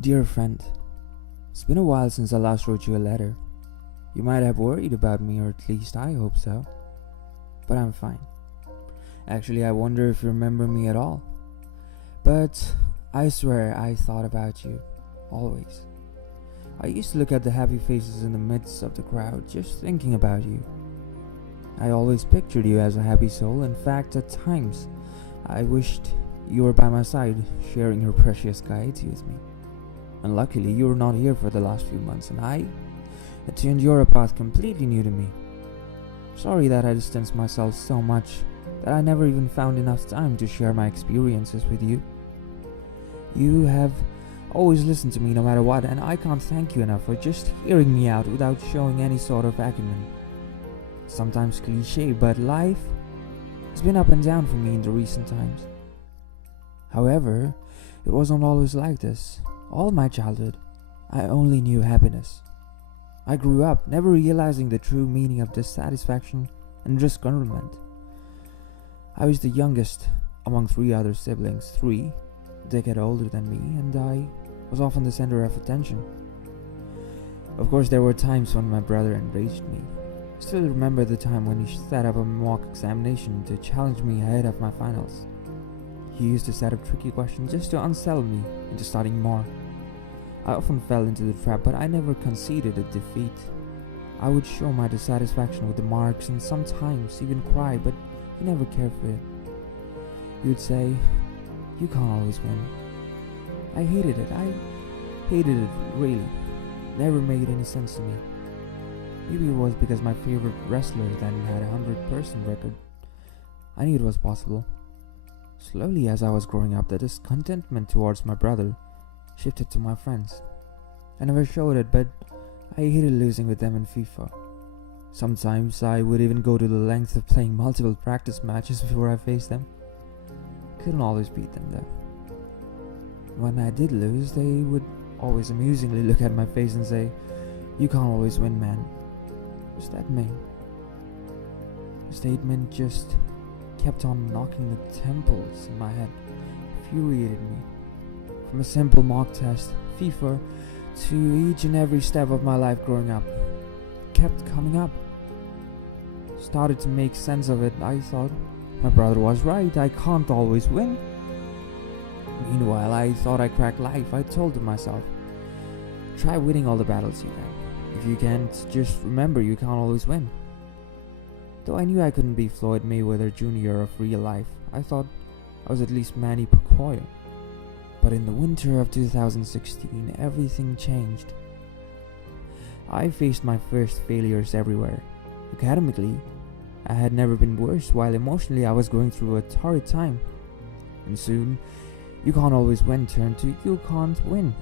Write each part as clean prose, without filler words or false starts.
Dear friend, it's been a while since I last wrote you a letter. You might have worried about me, or at least I hope so. But I'm fine. Actually, I wonder if you remember me at all. But I swear I thought about you, always. I used to look at the happy faces in the midst of the crowd, just thinking about you. I always pictured you as a happy soul. In fact, at times, I wished you were by my side, sharing your precious guides with me. Unluckily, you were not here for the last few months, and I had to endure a path completely new to me. Sorry that I distanced myself so much that I never even found enough time to share my experiences with you. You have always listened to me no matter what, and I can't thank you enough for just hearing me out without showing any sort of acumen. Sometimes cliche, but life has been up and down for me in the recent times. However, it wasn't always like this. All my childhood, I only knew happiness. I grew up never realizing the true meaning of dissatisfaction and discontentment. I was the youngest among 3 other siblings, 3 a decade older than me, and I was often the center of attention. Of course, there were times when my brother enraged me. I still remember the time when he set up a mock examination to challenge me ahead of my finals. He used to set up tricky questions just to unsettle me into studying more. I often fell into the trap, but I never conceded a defeat. I would show my dissatisfaction with the marks and sometimes even cry, but he never cared for it. He would say, "You can't always win." I hated it. Really. Never made any sense to me. Maybe it was because my favorite wrestler then had a 100% record. I knew it was possible. Slowly, as I was growing up, the discontentment towards my brother shifted to my friends. I never showed it, but I hated losing with them in FIFA. Sometimes I would even go to the length of playing multiple practice matches before I faced them. Couldn't always beat them though. When I did lose, they would always amusingly look at my face and say, "You can't always win, man." What does that mean? The statement just kept on knocking the temples in my head, infuriated me. From a simple mock test, FIFA, to each and every step of my life growing up, kept coming up. Started to make sense of it. I thought, my brother was right, I can't always win. Meanwhile, I thought I cracked life. I told myself, try winning all the battles you can. If you can't, just remember you can't always win. Though I knew I couldn't be Floyd Mayweather Jr. of real life, I thought I was at least Manny Pacquiao. But in the winter of 2016, everything changed. I faced my first failures everywhere. Academically, I had never been worse, while emotionally I was going through a torrid time. And soon, "You can't always win" turned to "You can't win."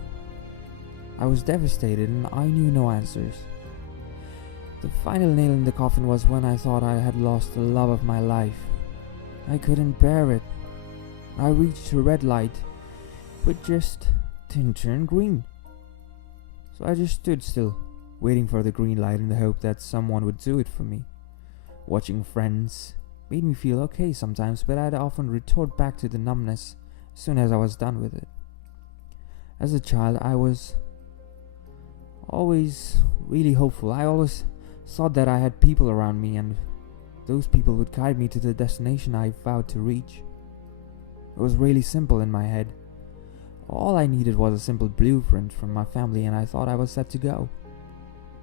I was devastated and I knew no answers. The final nail in the coffin was when I thought I had lost the love of my life. I couldn't bear it. I reached a red light, but just didn't turn green. So I just stood still, waiting for the green light in the hope that someone would do it for me. Watching Friends made me feel okay sometimes, but I'd often retort back to the numbness as soon as I was done with it. As a child, I was always really hopeful. I always thought that I had people around me and those people would guide me to the destination I vowed to reach. It was really simple in my head. All I needed was a simple blueprint from my family and I thought I was set to go.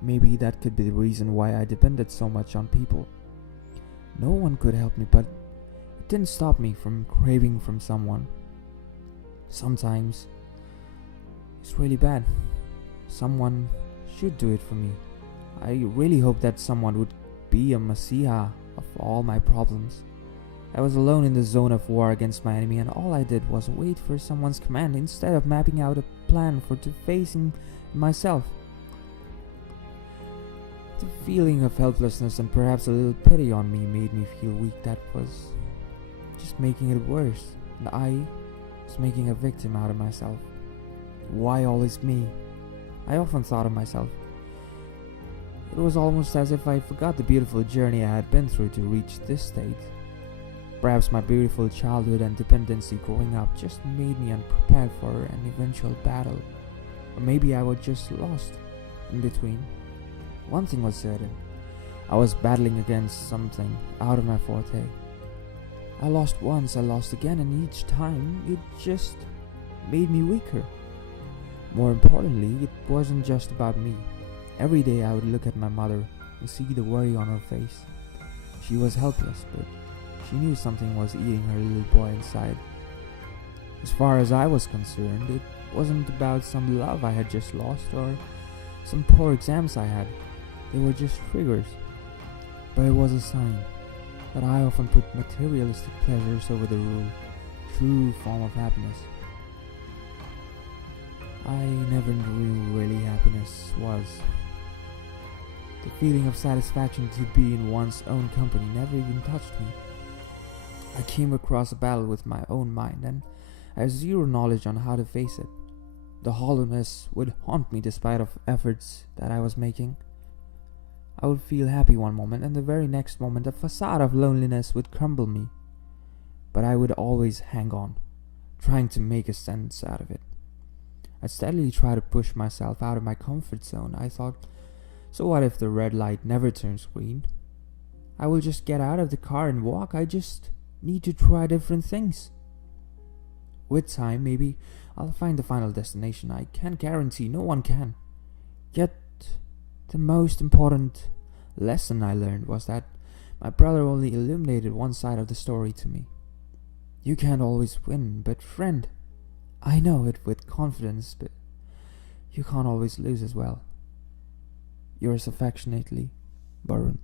Maybe that could be the reason why I depended so much on people. No one could help me, but it didn't stop me from craving from someone. Sometimes it's really bad. Someone should do it for me. I really hope that someone would be a messiah of all my problems. I was alone in the zone of war against my enemy, and all I did was wait for someone's command instead of mapping out a plan for facing myself. The feeling of helplessness and perhaps a little pity on me made me feel weak. That was just making it worse, and I was making a victim out of myself. Why always me? I often thought of myself. It was almost as if I forgot the beautiful journey I had been through to reach this state. Perhaps my beautiful childhood and dependency growing up just made me unprepared for an eventual battle. Or maybe I was just lost in between. One thing was certain. I was battling against something out of my forte. I lost once, I lost again, and each time it just made me weaker. More importantly, it wasn't just about me. Every day I would look at my mother and see the worry on her face. She was helpless, but she knew something was eating her little boy inside. As far as I was concerned, it wasn't about some love I had just lost or some poor exams I had. They were just triggers. But it was a sign that I often put materialistic pleasures over the true form of happiness. I never knew really happiness was. The feeling of satisfaction to be in one's own company never even touched me. I came across a battle with my own mind, and I had zero knowledge on how to face it. The hollowness would haunt me despite of efforts that I was making. I would feel happy one moment, and the very next moment the facade of loneliness would crumble me. But I would always hang on, trying to make a sense out of it. I steadily tried to push myself out of my comfort zone. I thought, so what if the red light never turns green? I will just get out of the car and walk. I just need to try different things. With time, maybe I'll find the final destination. I can't guarantee, no one can. Yet, the most important lesson I learned was that my brother only illuminated one side of the story to me. You can't always win, but friend, I know it with confidence, but you can't always lose as well. Yours affectionately, Barun.